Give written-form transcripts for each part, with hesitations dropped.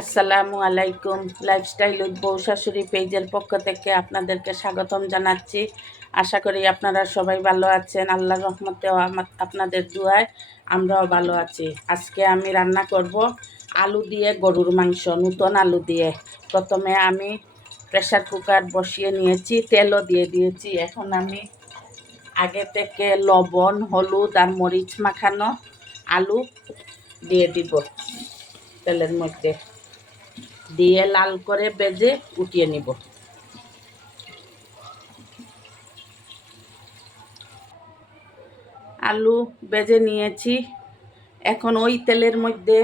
আসসালামু আলাইকুম। Lifestyle with বউ শাশুড়ি পেজের পক্ষ থেকে আপনাদেরকে স্বাগতম জানাচ্ছি। আশা করি আপনারা সবাই ভালো আছেন। আল্লাহর রহমতেও আপনাদের দুয়ায় আমরাও ভালো আছি। আজকে আমি রান্না করব আলু দিয়ে গরুর মাংস, নতুন আলু দিয়ে। প্রথমে আমি প্রেসার কুকার বসিয়ে নিয়েছি, তেলও দিয়ে দিয়েছি। এখন আমি আগে থেকে লবণ, হলুদ আর মরিচ মাখানো আলু দিয়ে দিব তেলের মধ্যে, দিয়ে লাল করে ভেজে উঠিয়ে নিব। আলু ভেজে নিয়েছি। এখন ওই তেলের মধ্যে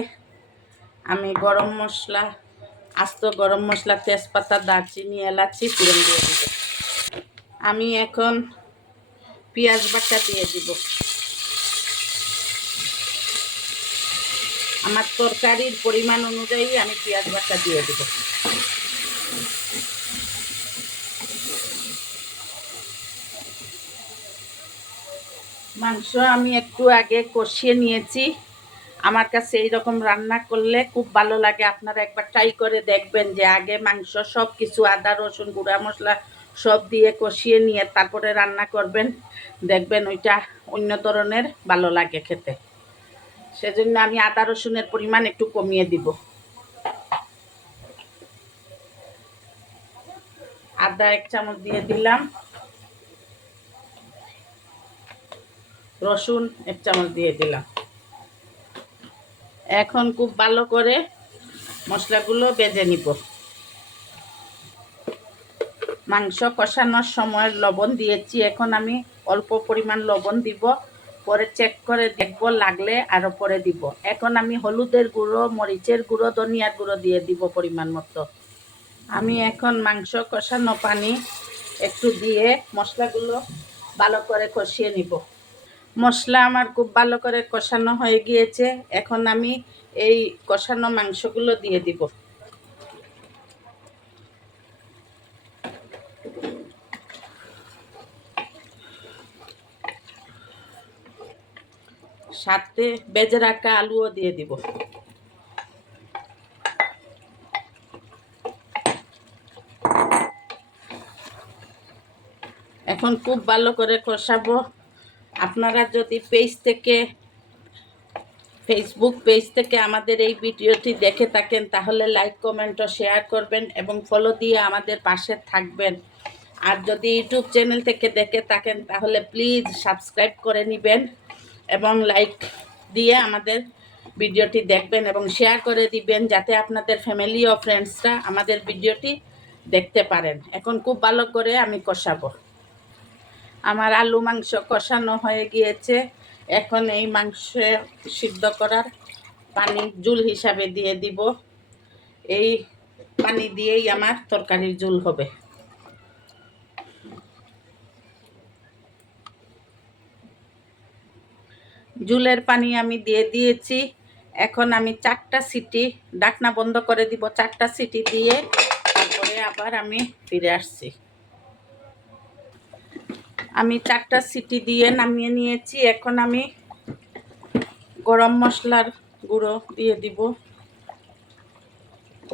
আমি গরম মশলা, আস্ত গরম মশলা, তেজপাতা, দারচিনি, এলাচি ফোড়ন দিয়ে দিব। আমি এখন পেঁয়াজ বাটা দিয়ে দিব। আমার তরকারির পরিমাণ অনুযায়ী আমি পেঁয়াজ বাটা দিয়ে দিব। মাংস আমি একটু আগে কষিয়ে নিয়েছি। আমার কাছে এইরকম রান্না করলে খুব ভালো লাগে। আপনারা একবার ট্রাই করে দেখবেন যে আগে মাংস সব কিছু আদা রসুন গুঁড়া মশলা সব দিয়ে কষিয়ে নিয়ে তারপরে রান্না করবেন, দেখবেন ওইটা অন্য ধরনের ভালো লাগে খেতে। সেজন্য আমি আদা রসুনের পরিমাণ একটু কমিয়ে দিব। আদা 1 চামচ দিয়ে দিলাম, রসুন 1 চামচ দিয়ে দিলাম। এখন খুব ভালো করে মশলাগুলো ভেজে নিব। মাংস কষানোর সময় লবণ দিয়েছি, এখন আমি অল্প পরিমাণ লবণ দিব, পরে চেক করে দেখব, লাগলে আরও পরে দিব। এখন আমি হলুদের গুঁড়ো, মরিচের গুঁড়ো, ধনিয়ার গুঁড়ো দিয়ে দিব পরিমাণ মতো। আমি এখন মাংস কষানো পানি একটু দিয়ে মশলাগুলো ভালো করে কষিয়ে নিব। মশলা আমার খুব ভালো করে কষানো হয়ে গিয়েছে। এখন আমি এই কষানো মাংসগুলো দিয়ে দিব। সাথে ভেজে রাখা আলুও দিয়ে দিব। এখন খুব ভালো করে কষাবো। আপনারা যদি ফেসবুক পেজ থেকে আমাদের এই ভিডিওটি দেখে থাকেন তাহলে লাইক, কমেন্ট ও শেয়ার করবেন এবং ফলো দিয়ে আমাদের পাশে থাকবেন। আর যদি ইউটিউব চ্যানেল থেকে দেখে থাকেন তাহলে প্লিজ সাবস্ক্রাইব করে নেবেন এবং লাইক দিয়ে আমাদের ভিডিওটি দেখবেন এবং শেয়ার করে দিবেন, যাতে আপনাদের ফ্যামিলি ও ফ্রেন্ডসরা আমাদের ভিডিওটি দেখতে পারেন। এখন খুব ভালো করে আমি কষাবো। আমার আলু মাংস কষানো হয়ে গিয়েছে। এখন এই মাংস সিদ্ধ করার পানি ঝোল হিসাবে দিয়ে দিব। এই পানি দিয়েই আমার তরকারির ঝোল হবে। ঝোলের পানি আমি দিয়ে দিয়েছি। এখন আমি 4টা সিটি, ঢাকনা বন্ধ করে দিব। 4টা সিটি দিয়ে তারপরে আবার আমি ফিরে আসছি। আমি 4টা সিটি দিয়ে নামিয়ে নিয়েছি। এখন আমি গরম মশলার গুঁড়ো দিয়ে দিব।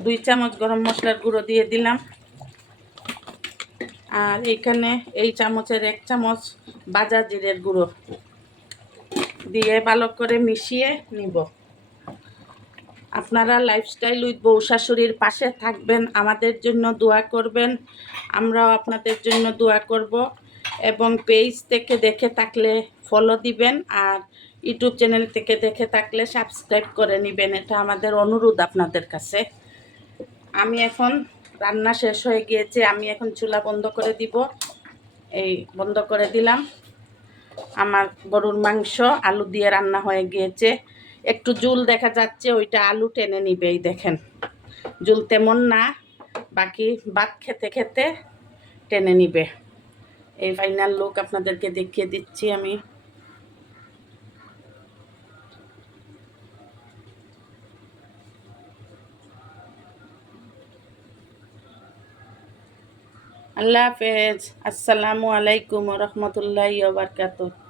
2 চামচ গরম মশলার গুঁড়ো দিয়ে দিলাম। আর এখানে এই চামচের 1 চামচ ভাজা জিরের গুঁড়ো দিয়ে ভালো করে মিশিয়ে নিব। আপনারা লাইফস্টাইল উইথ বউ শাশুড়ির পাশে থাকবেন, আমাদের জন্য দোয়া করবেন, আমরাও আপনাদের জন্য দোয়া করব। এবং পেজ থেকে দেখে থাকলে ফলো দিবেন, আর ইউটিউব চ্যানেল থেকে দেখে থাকলে সাবস্ক্রাইব করে নেবেন। এটা আমাদের অনুরোধ আপনাদের কাছে। আমি এখন রান্না শেষ হয়ে গিয়েছে। আমি এখন চুলা বন্ধ করে দিব। এই বন্ধ করে দিলাম। আমার গরুর মাংস আলু দিয়ে রান্না হয়ে গিয়েছে। একটু ঝোল দেখা যাচ্ছে, ওইটা আলু টেনে নিবে। এই দেখেন, ঝোল তেমন না, বাকি ভাত খেতে খেতে টেনে নিবে। এই ফাইনাল লুক আপনাদেরকে দেখিয়ে দিচ্ছি আমি। আল্লাহ হাফেজ। আসসালামু আলাইকুম ওয়া রাহমাতুল্লাহি ওয়া বারাকাতুহু।